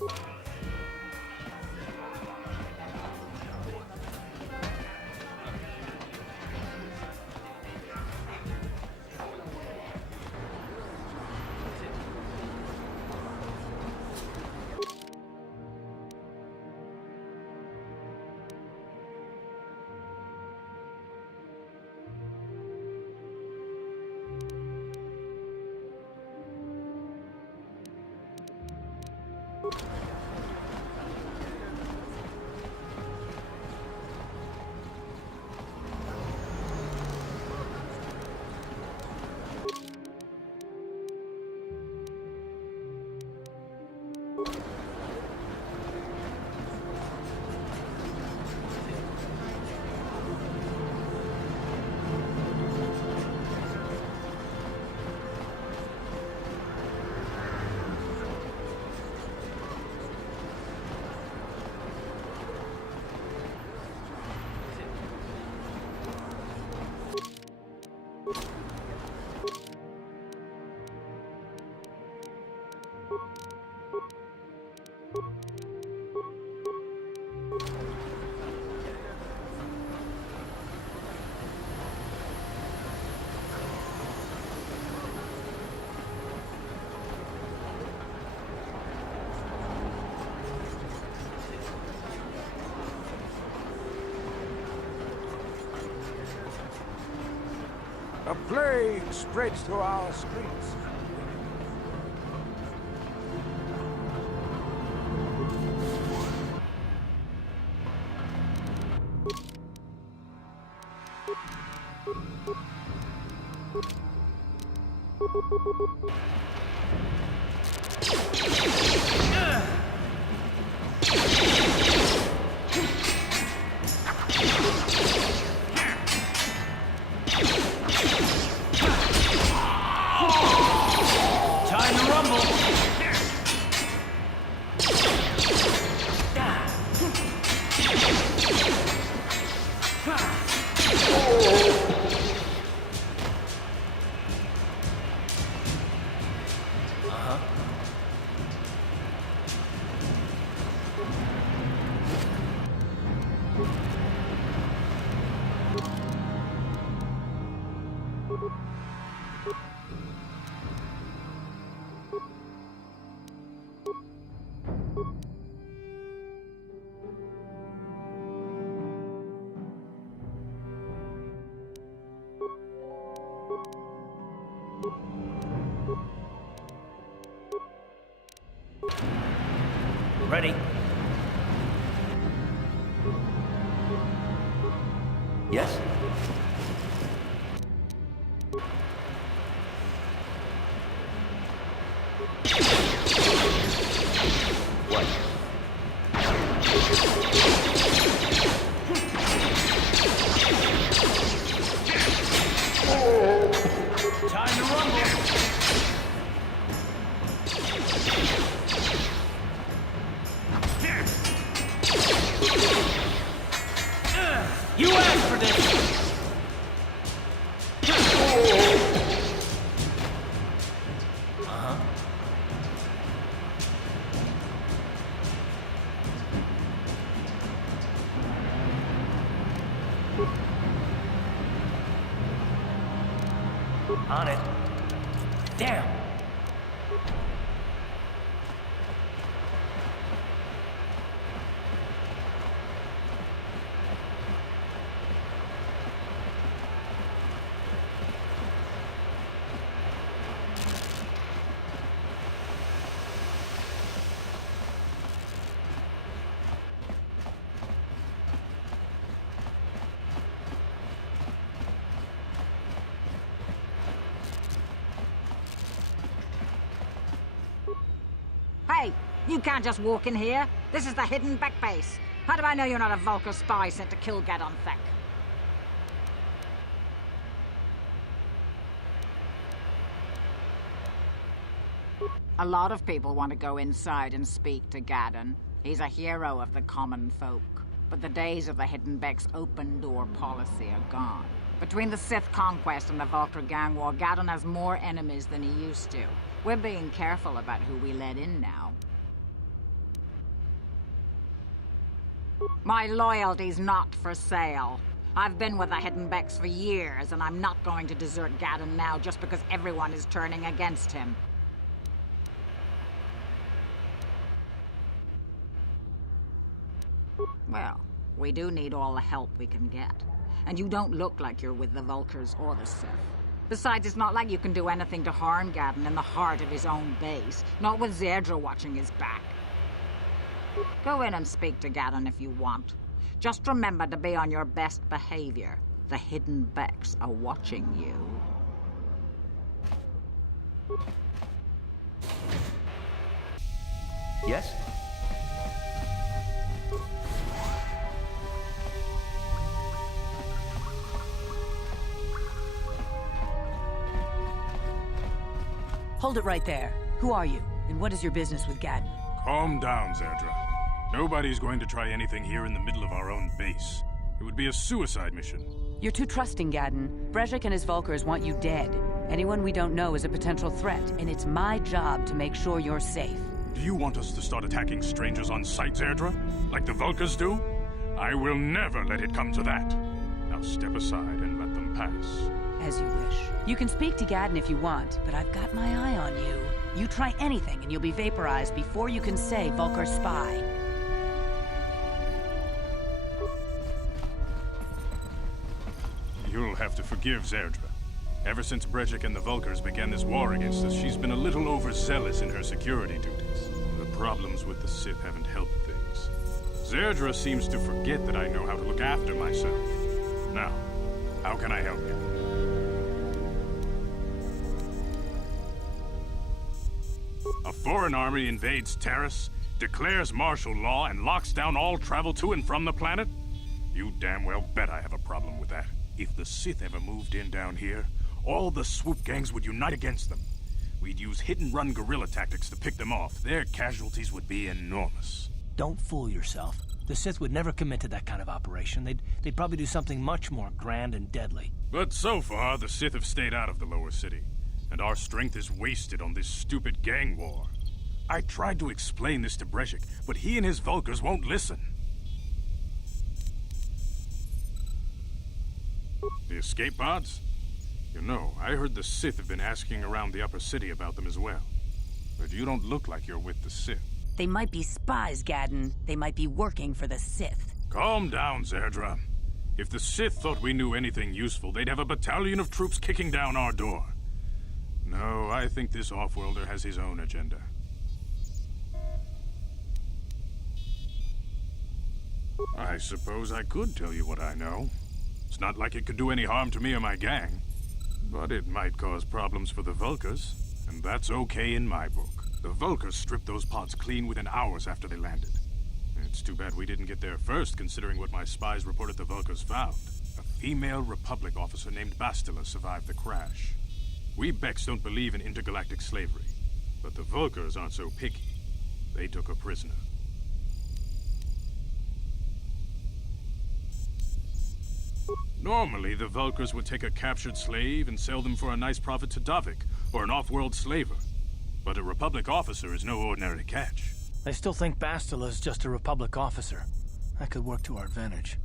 A plague spreads through our streets. Ready? Yes? What? Time to rumble! You asked for this! On it. Damn! Hey, you can't just walk in here. This is the hidden back base. How do I know you're not a Vulcan spy sent to kill Gadon Thek? A lot of people want to go inside and speak to Gadon. He's a hero of the common folk. But the days of the Hidden Beck's open-door policy are gone. Between the Sith conquest and the Vulcan gang war, Gadon has more enemies than he used to. We're being careful about who we let in now. My loyalty's not for sale. I've been with the Hidden Becks for years, and I'm not going to desert Gaddon now just because everyone is turning against him. Well, we do need all the help we can get. And you don't look like you're with the Vulkars or the Sith. Besides, it's not like you can do anything to harm Gaddon in the heart of his own base. Not with Zerdra watching his back. Go in and speak to Gaddon if you want. Just remember to be on your best behavior. The Hidden Becks are watching you. Yes? Hold it right there. Who are you? And what is your business with Gaddon? Calm down, Zerdra. Nobody's going to try anything here in the middle of our own base. It would be a suicide mission. You're too trusting, Gaddon. Brezhik and his Vulkars want you dead. Anyone we don't know is a potential threat, and it's my job to make sure you're safe. Do you want us to start attacking strangers on sight, Zerdra? Like the Vulkars do? I will never let it come to that. Now step aside and let them pass. As you wish. You can speak to Gaddon if you want, but I've got my eye on you. You try anything and you'll be vaporized before you can say Vulkar spy. You'll have to forgive Zerdra. Ever since Brezhik and the Vulkars began this war against us, she's been a little overzealous in her security duties. The problems with the Sith haven't helped things. Zerdra seems to forget that I know how to look after myself. Now, how can I help you? A foreign army invades Terrace, declares martial law, and locks down all travel to and from the planet? You damn well bet I have a problem with that. If the Sith ever moved in down here, all the swoop gangs would unite against them. We'd use hit-and-run guerrilla tactics to pick them off. Their casualties would be enormous. Don't fool yourself. The Sith would never commit to that kind of operation. They'd probably do something much more grand and deadly. But so far, the Sith have stayed out of the lower city, and our strength is wasted on this stupid gang war. I tried to explain this to Brezhik, but he and his Vulkars won't listen. The escape pods? You know, I heard the Sith have been asking around the upper city about them as well. But you don't look like you're with the Sith. They might be spies, Gaddon. They might be working for the Sith. Calm down, Zerdra. If the Sith thought we knew anything useful, they'd have a battalion of troops kicking down our door. No, I think this off-worlder has his own agenda. I suppose I could tell you what I know. It's not like it could do any harm to me or my gang. But it might cause problems for the Vulkars, and that's okay in my book. The Vulkars stripped those pods clean within hours after they landed. It's too bad we didn't get there first, considering what my spies reported the Vulkars found. A female Republic officer named Bastila survived the crash. We Becks don't believe in intergalactic slavery, but the Vulkars aren't so picky. They took her prisoner. Normally, the Vulkars would take a captured slave and sell them for a nice profit to Davik, or an off-world slaver. But a Republic officer is no ordinary catch. I still think Bastila is just a Republic officer. That could work to our advantage.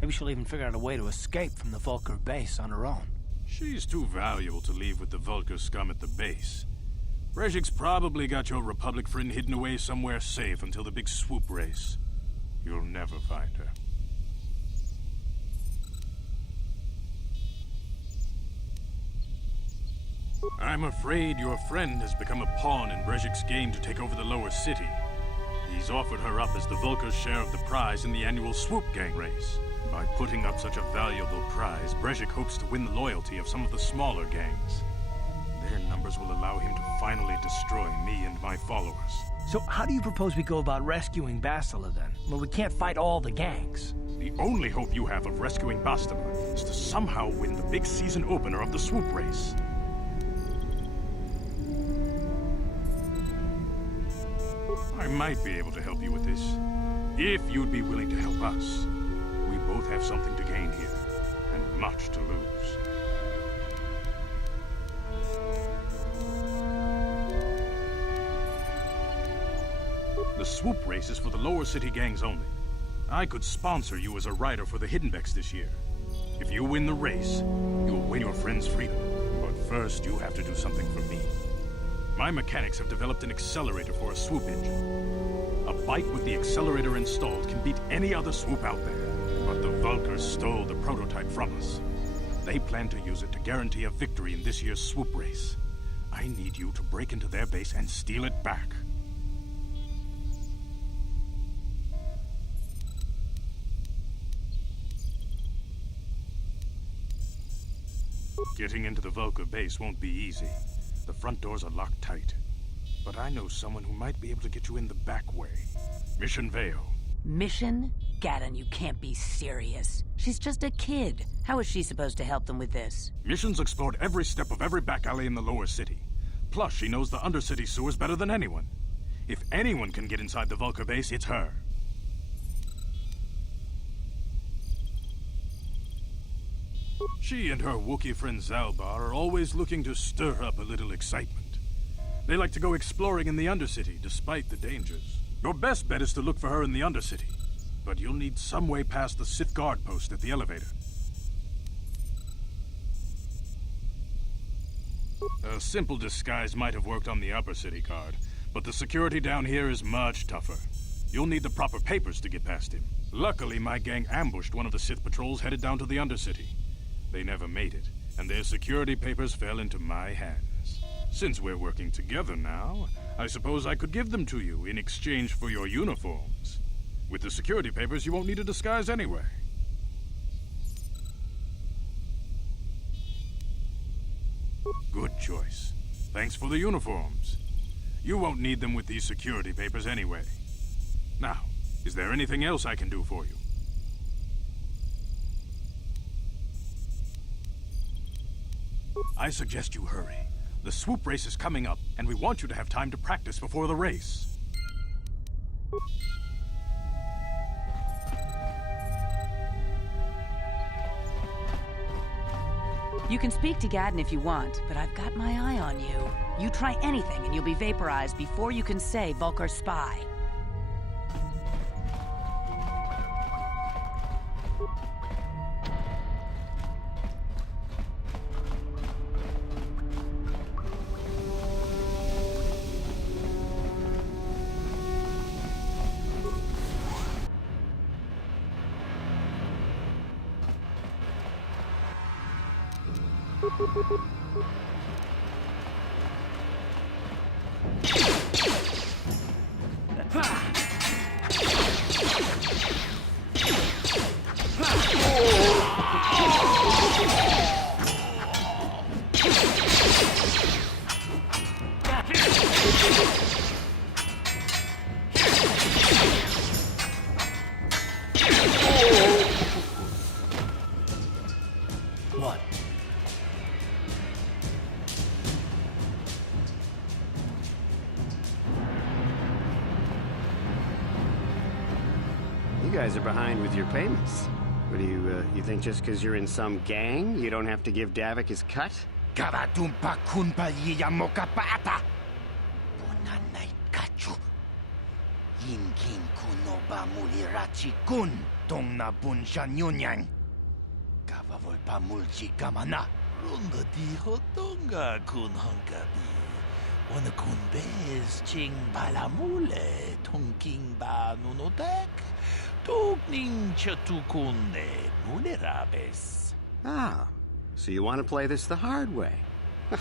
Maybe she'll even figure out a way to escape from the Vulkar base on her own. She's too valuable to leave with the Vulkar scum at the base. Brezhik's probably got your Republic friend hidden away somewhere safe until the big swoop race. You'll never find her. I'm afraid your friend has become a pawn in Brezhik's game to take over the lower city. He's offered her up as the Vulkar's share of the prize in the annual swoop gang race. By putting up such a valuable prize, Brezhik hopes to win the loyalty of some of the smaller gangs. Their numbers will allow him to finally destroy me and my followers. So how do you propose we go about rescuing Bastila then? Well, we can't fight all the gangs. The only hope you have of rescuing Bastila is to somehow win the big season opener of the swoop race. I might be able to help you with this, if you'd be willing to help us. We both have something to gain here, and much to lose. The swoop race is for the lower city gangs only. I could sponsor you as a rider for the Hiddenbecks this year. If you win the race, you'll win your friend's freedom. But first, you have to do something for me. My mechanics have developed an accelerator for a swoop engine. A bike with the accelerator installed can beat any other swoop out there. But the Vulkars stole the prototype from us. They plan to use it to guarantee a victory in this year's swoop race. I need you to break into their base and steal it back. Getting into the Vulkar base won't be easy. The front doors are locked tight. But I know someone who might be able to get you in the back way. Mission Vale. Mission? Gaddon, you can't be serious. She's just a kid. How is she supposed to help them with this? Mission's explored every step of every back alley in the lower city. Plus, she knows the undercity sewers better than anyone. If anyone can get inside the Vulkar base, it's her. She and her Wookiee friend Zalbar are always looking to stir up a little excitement. They like to go exploring in the Undercity, despite the dangers. Your best bet is to look for her in the Undercity. But you'll need some way past the Sith guard post at the elevator. A simple disguise might have worked on the Upper City guard, but the security down here is much tougher. You'll need the proper papers to get past him. Luckily, my gang ambushed one of the Sith patrols headed down to the Undercity. They never made it, and their security papers fell into my hands. Since we're working together now, I suppose I could give them to you in exchange for your uniforms. With the security papers, you won't need a disguise anyway. Good choice. Thanks for the uniforms. You won't need them with these security papers anyway. Now, is there anything else I can do for you? I suggest you hurry. The swoop race is coming up, and we want you to have time to practice before the race. You can speak to Gaddon if you want, but I've got my eye on you. You try anything and you'll be vaporized before you can say Vulkar spy. What? You guys are behind with your payments. What do you think just because you're in some gang, you don't have to give Davik his cut? Karatumpa kunpa yiyamoka paata. Bunanay kachu. Yinkin kuno ba mulirachi kun tong na bunsha nyunyang. Kavavol pa mulchi kamana. Runda di hotonga kun honkabi. Wana kun bez ching balamule tongking ba nunotek. Tugning chatukune mulerabes. Ah, so you want to play this the hard way.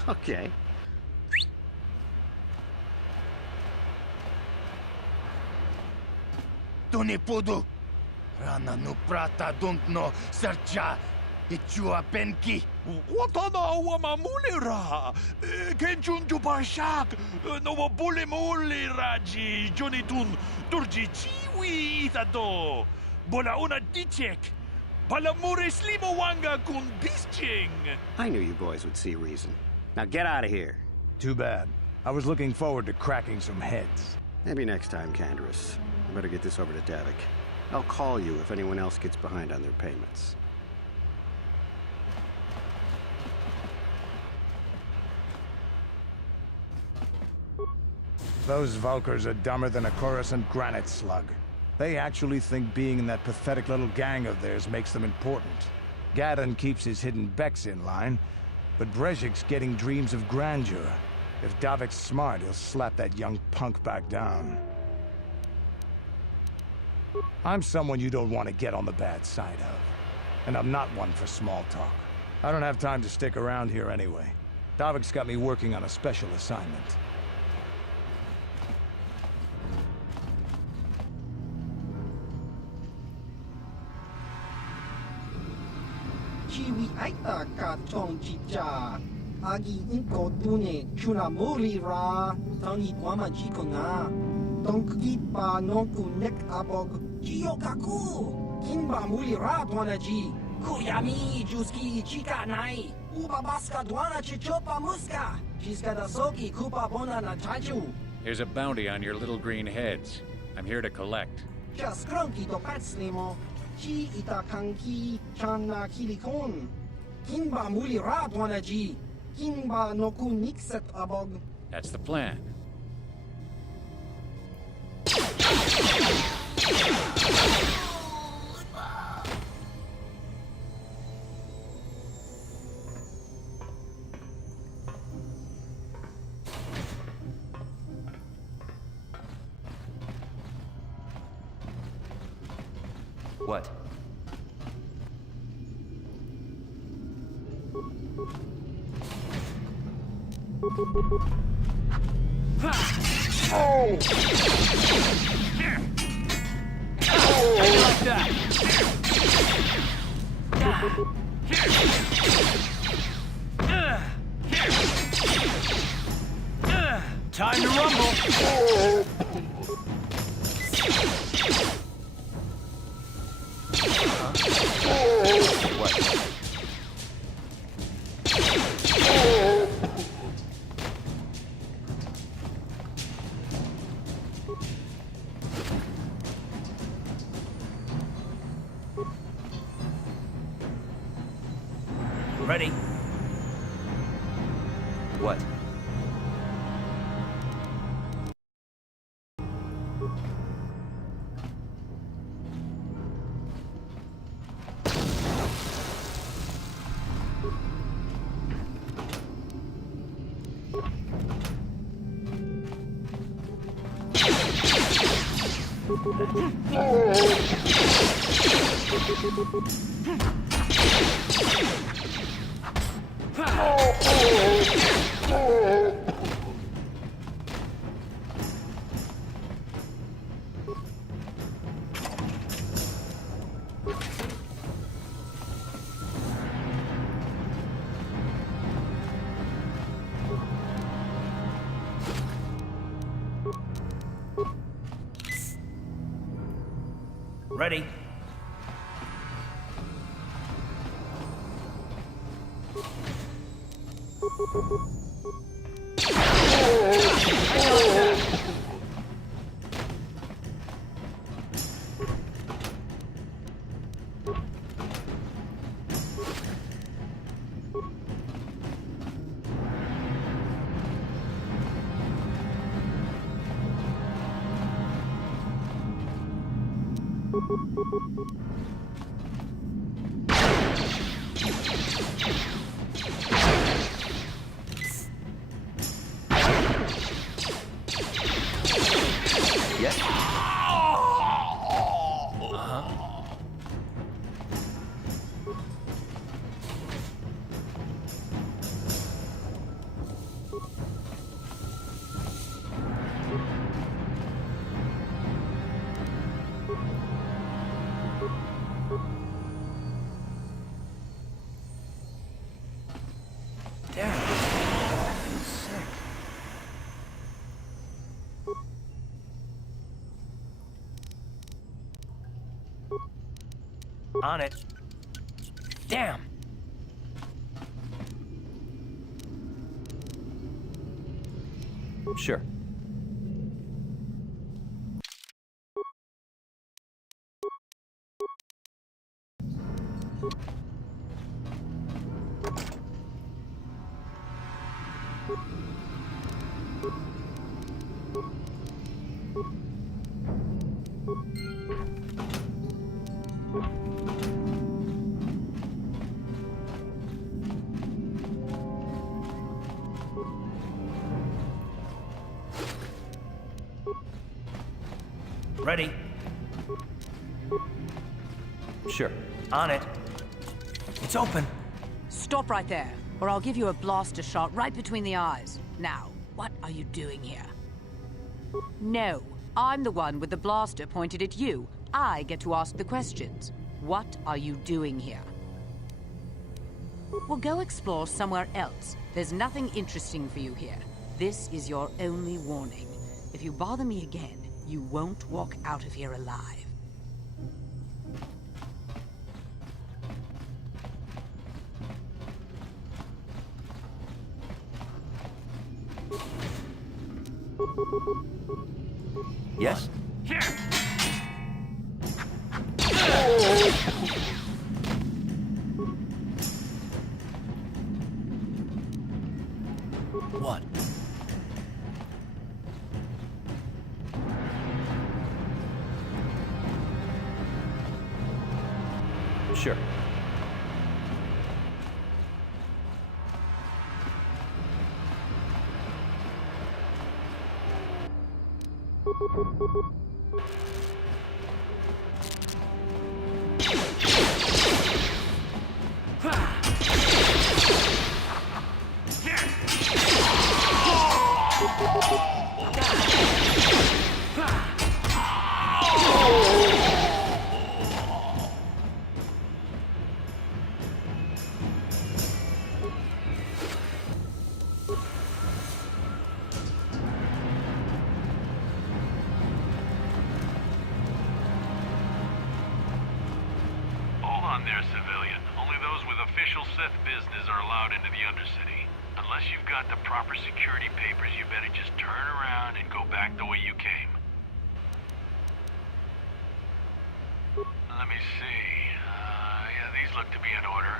Okay. Tunipudu. Rana no prata don't no sercha. Ichua penki. Watana wamamulera. Kenchun jupashak. No bule mule raji. Jonitun durji chiwi itado. Bola una dichek. Palamure slimo wanga kun bisching. I knew you boys would see reason. Now get out of here. Too bad. I was looking forward to cracking some heads. Maybe next time, Canderous. I better get this over to Davik. I'll call you if anyone else gets behind on their payments. Those Vulkars are dumber than a Coruscant granite slug. They actually think being in that pathetic little gang of theirs makes them important. Gaddon keeps his hidden Becks in line, but Brezhik's getting dreams of grandeur. If Davik's smart, he'll slap that young punk back down. I'm someone you don't want to get on the bad side of. And I'm not one for small talk. I don't have time to stick around here anyway. Davik's got me working on a special assignment. Chiwi aita ka tong chicha. Agi inko tune chuna muri ra. Tangi wama jiko na. Donki pa nonku nek abog. Jiyo kaku. Kinba muri ra dwana ji. Kuyami juski chika nai. Uba baska dwana chichopa muska. Jiska da soki kupa bona na chachu. Here's a bounty on your little green heads. I'm here to collect. Just krunki to patslimo. Chi ita kanki chana kilikon. Kinba muli ra dwana ji. Kinba noku nikset abog. That's the plan. What? Time to rumble! What? Ready? What? Ready? Yes? Damn. Sick. On it. Damn! Sure. Ready? Sure. On it. It's open. Stop right there, or I'll give you a blaster shot right between the eyes. Now, what are you doing here? No, I'm the one with the blaster pointed at you. I get to ask the questions. What are you doing here? Well, go explore somewhere else. There's nothing interesting for you here. This is your only warning. If you bother me again, you won't walk out of here alive. Yes? What? Sure. Hold on there, civilian. Only those with official Sith business are allowed into the Undercity. Unless you've got the proper security papers, you better just turn around and go back the way you came. Let me see. Yeah, these look to be in order.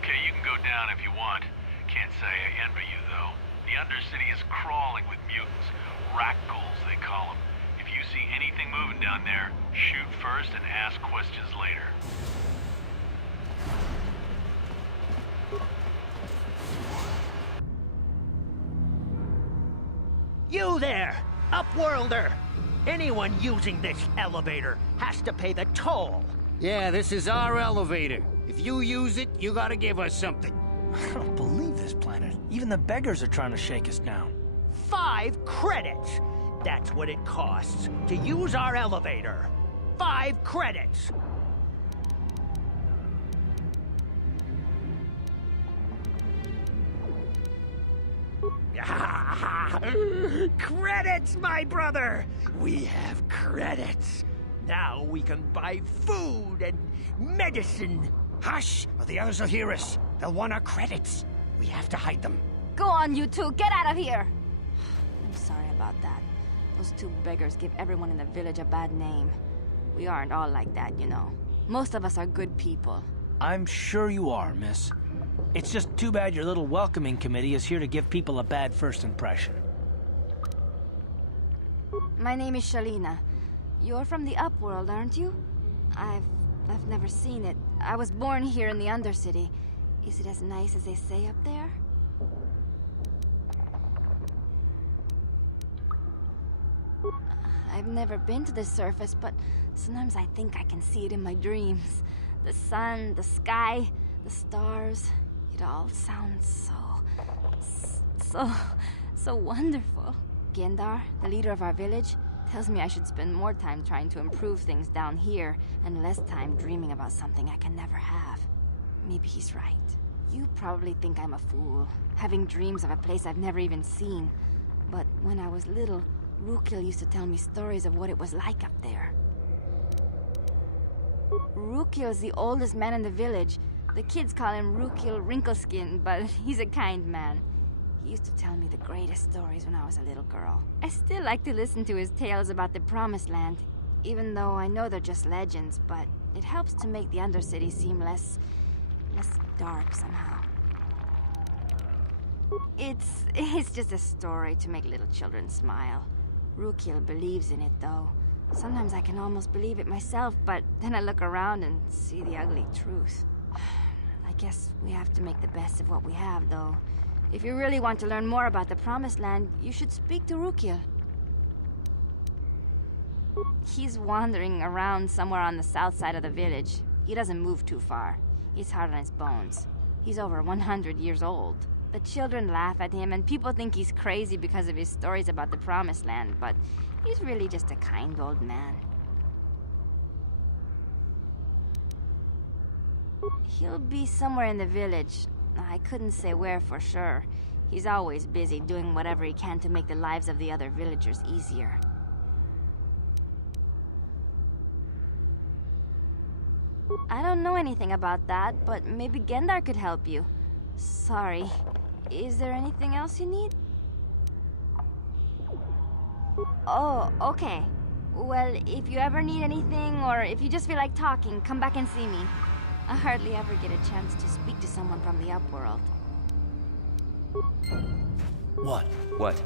Okay, you can go down if you want. Can't say I envy you, though. The Undercity is crawling with mutants. Rat-ghouls, they call them. If you see anything moving down there, shoot first and ask questions later. You there, Upworlder! Anyone using this elevator has to pay the toll. Yeah, this is our elevator. If you use it, you gotta give us something. I don't believe this planet. Even the beggars are trying to shake us down. 5 credits! That's what it costs to use our elevator. 5 credits! Credits, my brother! We have credits. Now we can buy food and medicine. Hush, or the others will hear us. They'll want our credits. We have to hide them. Go on, you two. Get out of here. I'm sorry about that. Those 2 beggars give everyone in the village a bad name. We aren't all like that, you know. Most of us are good people. I'm sure you are, miss. It's just too bad your little welcoming committee is here to give people a bad first impression. My name is Shalina. You're from the Upworld, aren't you? I've never seen it. I was born here in the Undercity. Is it as nice as they say up there? I've never been to the surface, but sometimes I think I can see it in my dreams. The sun, the sky, the stars. It all sounds so wonderful. Gendar, the leader of our village, tells me I should spend more time trying to improve things down here and less time dreaming about something I can never have. Maybe he's right. You probably think I'm a fool, having dreams of a place I've never even seen. But when I was little, Rukil used to tell me stories of what it was like up there. Rukil's the oldest man in the village. The kids call him Rukil Wrinkleskin, but he's a kind man. He used to tell me the greatest stories when I was a little girl. I still like to listen to his tales about the Promised Land, even though I know they're just legends, but it helps to make the Undercity seem less dark somehow. It's just a story to make little children smile. Rukil believes in it, though. Sometimes I can almost believe it myself, but then I look around and see the ugly truth. I guess we have to make the best of what we have, though. If you really want to learn more about the Promised Land, you should speak to Rukil. He's wandering around somewhere on the south side of the village. He doesn't move too far. He's hard on his bones. He's over 100 years old. The children laugh at him, and people think he's crazy because of his stories about the Promised Land, but he's really just a kind old man. He'll be somewhere in the village. I couldn't say where for sure. He's always busy doing whatever he can to make the lives of the other villagers easier. I don't know anything about that, but maybe Gendar could help you. Sorry. Is there anything else you need? Oh, okay. Well, if you ever need anything, or if you just feel like talking, come back and see me. I hardly ever get a chance to speak to someone from the Upworld. What? What?